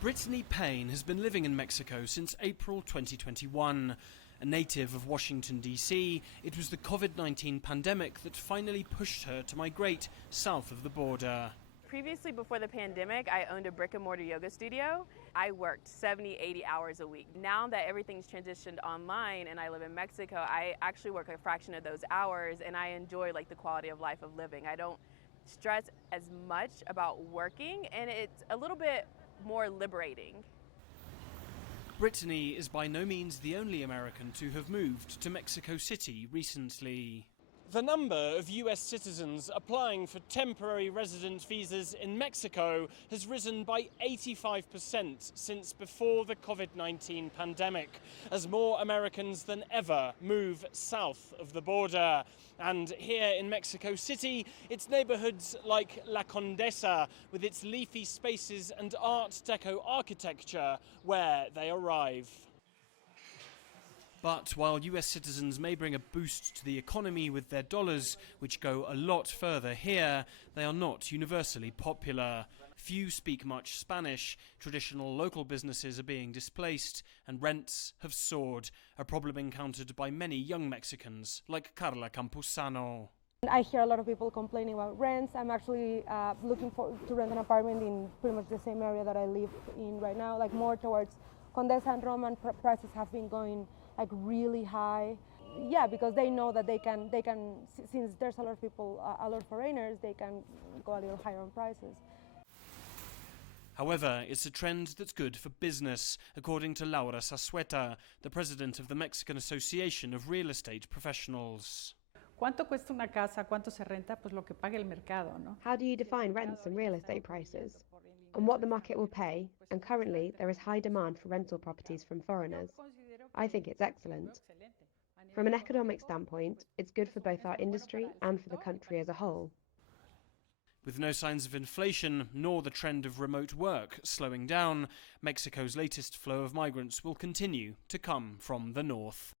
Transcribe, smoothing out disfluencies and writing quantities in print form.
Brittany Payne has been living in Mexico since April 2021. A native of Washington, D.C., it was the COVID-19 pandemic that finally pushed her to migrate south of the border. Previously, before the pandemic, I owned a brick-and-mortar yoga studio. I worked 70, 80 hours a week. Now that everything's transitioned online and I live in Mexico, I actually work a fraction of those hours and I enjoy the quality of life of living. I don't stress as much about working and it's a little bit more liberating. Brittany is by no means the only American to have moved to Mexico City recently. The number of US citizens applying for temporary resident visas in Mexico has risen by 85% since before the COVID-19 pandemic, as more Americans than ever move south of the border. And here in Mexico City, it's neighborhoods like La Condesa, with its leafy spaces and Art Deco architecture, where they arrive. But while US citizens may bring a boost to the economy with their dollars, which go a lot further here, they are not universally popular. Few speak much Spanish, traditional local businesses are being displaced, and rents have soared, a problem encountered by many young Mexicans, like Carla Campuzano. I hear a lot of people complaining about rents. I'm actually looking to rent an apartment in pretty much the same area that I live in right now, like more towards Condesa and Roma, and prices have been going really high. Yeah, because they know that they can, since there's a lot of people, a lot of foreigners, they can go a little higher on prices. However, it's a trend that's good for business, according to Laura Sasueta, the president of the Mexican Association of Real Estate Professionals. ¿Cuánto cuesta una casa? ¿Cuánto se renta? Pues lo que pague el mercado, ¿no? How do you define rents and real estate prices? And what the market will pay, and currently there is high demand for rental properties from foreigners. I think it's excellent. From an economic standpoint, it's good for both our industry and for the country as a whole. With no signs of inflation, nor the trend of remote work slowing down, Mexico's latest flow of migrants will continue to come from the north.